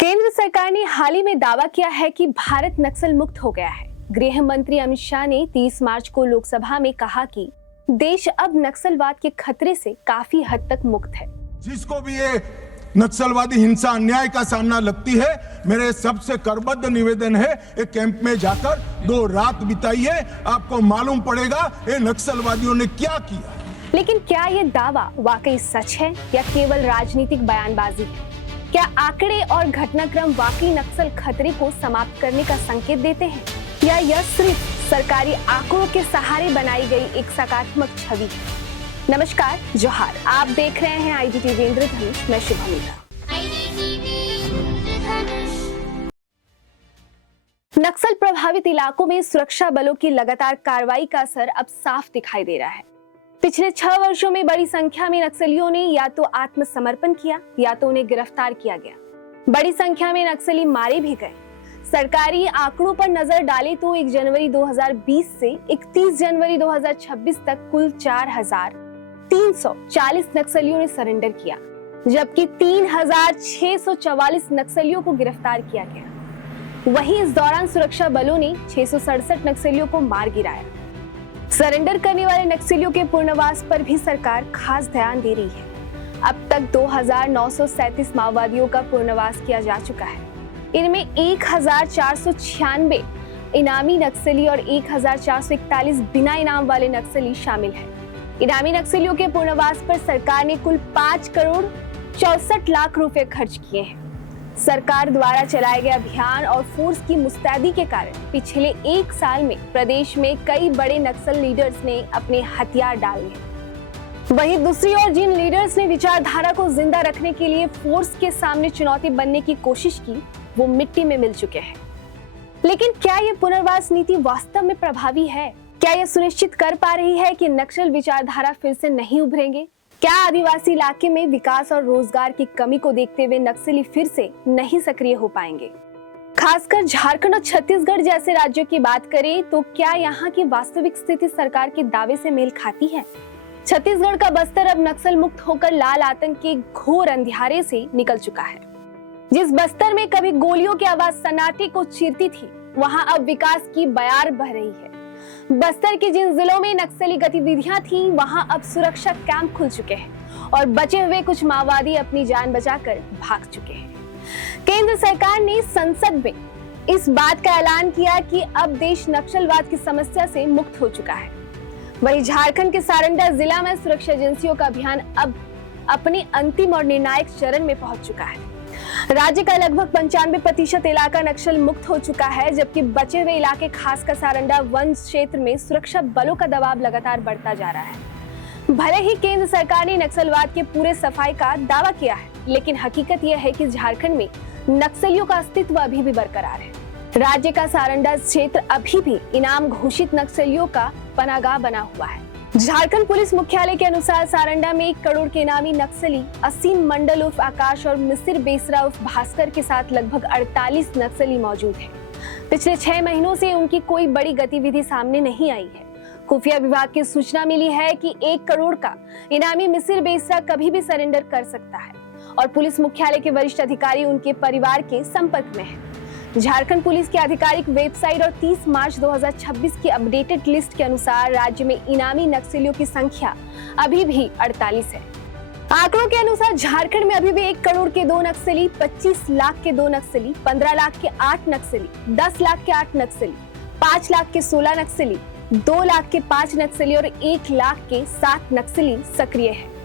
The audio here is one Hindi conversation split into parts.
केंद्र सरकार ने हाल ही में दावा किया है कि भारत नक्सल मुक्त हो गया है। गृह मंत्री अमित शाह ने 30 मार्च को लोकसभा में कहा कि देश अब नक्सलवाद के खतरे से काफी हद तक मुक्त है। जिसको भी ये नक्सलवादी हिंसा अन्याय का सामना लगती है, मेरे सबसे करबद्ध निवेदन है, एक कैंप में जाकर 2 रात बिताइए, आपको मालूम पड़ेगा ये नक्सलवादियों ने क्या किया। लेकिन क्या ये दावा वाकई सच है या केवल राजनीतिक बयानबाजी है? क्या आंकड़े और घटनाक्रम वाकई नक्सल खतरे को समाप्त करने का संकेत देते हैं या यह सिर्फ सरकारी आंकड़ों के सहारे बनाई गई एक सकारात्मक छवि है? नमस्कार, जोहार, आप देख रहे हैं IDTV इंद्रधनुष। मैं शुभमिता। नक्सल प्रभावित इलाकों में सुरक्षा बलों की लगातार कार्रवाई का असर अब साफ दिखाई दे रहा है। पिछले 6 वर्षों में बड़ी संख्या में नक्सलियों ने या तो आत्मसमर्पण किया या तो उन्हें गिरफ्तार किया गया। बड़ी संख्या में नक्सली मारे भी गए। सरकारी आंकड़ों पर नजर डालें तो 1 जनवरी 2020 से 31 जनवरी 2026 तक कुल 4,340 नक्सलियों ने सरेंडर किया, जबकि 3,644 नक्सलियों को गिरफ्तार किया गया। वहीं इस दौरान सुरक्षा बलों ने 667 नक्सलियों को मार गिराया। सरेंडर करने वाले नक्सलियों के पुनर्वास पर भी सरकार खास ध्यान दे रही है। अब तक 2,937 माओवादियों का पुनर्वास किया जा चुका है। इनमें 1,496 इनामी नक्सली और 1,441 बिना इनाम वाले नक्सली शामिल हैं। इनामी नक्सलियों के पुनर्वास पर सरकार ने कुल 5 करोड़ 64 लाख रुपए खर्च किए हैं। सरकार द्वारा चलाए गए अभियान और फोर्स की मुस्तैदी के कारण पिछले 1 साल में प्रदेश में कई बड़े नक्सल लीडर्स ने अपने हथियार डाले हैं। वहीं दूसरी ओर जिन लीडर्स ने विचारधारा को जिंदा रखने के लिए फोर्स के सामने चुनौती बनने की कोशिश की, वो मिट्टी में मिल चुके हैं। लेकिन क्या ये पुनर्वास नीति वास्तव में प्रभावी है? क्या यह सुनिश्चित कर पा रही है कि नक्सल विचारधारा फिर से नहीं उभरेंगे? क्या आदिवासी इलाके में विकास और रोजगार की कमी को देखते हुए नक्सली फिर से नहीं सक्रिय हो पाएंगे? खासकर झारखंड और छत्तीसगढ़ जैसे राज्यों की बात करें तो क्या यहाँ की वास्तविक स्थिति सरकार के दावे से मेल खाती है? छत्तीसगढ़ का बस्तर अब नक्सल मुक्त होकर लाल आतंक के घोर अंधियारे से निकल चुका है। जिस बस्तर में कभी गोलियों की आवाज सन्नाटे को चीरती थी, वहाँ अब विकास की बयार बह रही है। बस्तर के जिन जिलों में नक्सली गतिविधियां थीं, वहां अब सुरक्षा कैंप खुल चुके हैं और बचे हुए कुछ माओवादी अपनी जान बचाकर भाग चुके हैं। केंद्र सरकार ने संसद में इस बात का ऐलान किया कि अब देश नक्सलवाद की समस्या से मुक्त हो चुका है। वहीं झारखंड के सारंडा जिला में सुरक्षा एजेंसियों का अभियान अब अपने अंतिम और निर्णायक चरण में पहुंच चुका है। राज्य का लगभग 95% इलाका नक्सल मुक्त हो चुका है, जबकि बचे हुए इलाके खासकर सारंडा वन क्षेत्र में सुरक्षा बलों का दबाव लगातार बढ़ता जा रहा है। भले ही केंद्र सरकार ने नक्सलवाद के पूरे सफाई का दावा किया है, लेकिन हकीकत यह है कि झारखंड में नक्सलियों का अस्तित्व अभी भी बरकरार है। राज्य का सारंडा क्षेत्र अभी भी इनाम घोषित नक्सलियों का पनाहगाह बना हुआ है। झारखंड पुलिस मुख्यालय के अनुसार सारंडा में 1 करोड़ के इनामी नक्सली असीम मंडल उर्फ आकाश और मिसिर बेसरा उर्फ भास्कर के साथ लगभग 48 नक्सली मौजूद हैं। पिछले 6 महीनों से उनकी कोई बड़ी गतिविधि सामने नहीं आई है। खुफिया विभाग की सूचना मिली है कि 1 करोड़ का इनामी मिसिर बेसरा कभी भी सरेंडर कर सकता है और पुलिस मुख्यालय के वरिष्ठ अधिकारी उनके परिवार के संपर्क में है। झारखंड पुलिस की आधिकारिक वेबसाइट और 30 मार्च 2026 की अपडेटेड लिस्ट के अनुसार राज्य में इनामी नक्सलियों की संख्या अभी भी 48 है। आंकड़ों के अनुसार झारखंड में अभी भी 1 करोड़ के 2 नक्सली, 25 लाख के 2 नक्सली, 15 लाख के 8 नक्सली, 10 लाख के 8 नक्सली, 5 लाख के 16 नक्सली, 2 लाख के 5 नक्सली और 1 लाख के 7 नक्सली सक्रिय है।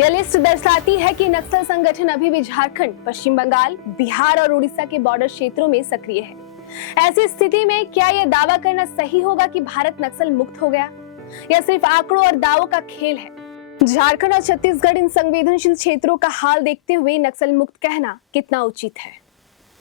यह लिस्ट दर्शाती है कि नक्सल संगठन अभी भी झारखंड, पश्चिम बंगाल, बिहार और उड़ीसा के बॉर्डर क्षेत्रों में सक्रिय है। ऐसी स्थिति में क्या यह दावा करना सही होगा कि भारत नक्सल मुक्त हो गया, या सिर्फ आंकड़ों और दावों का खेल है? झारखंड और छत्तीसगढ़ इन संवेदनशील क्षेत्रों का हाल देखते हुए नक्सल मुक्त कहना कितना उचित है?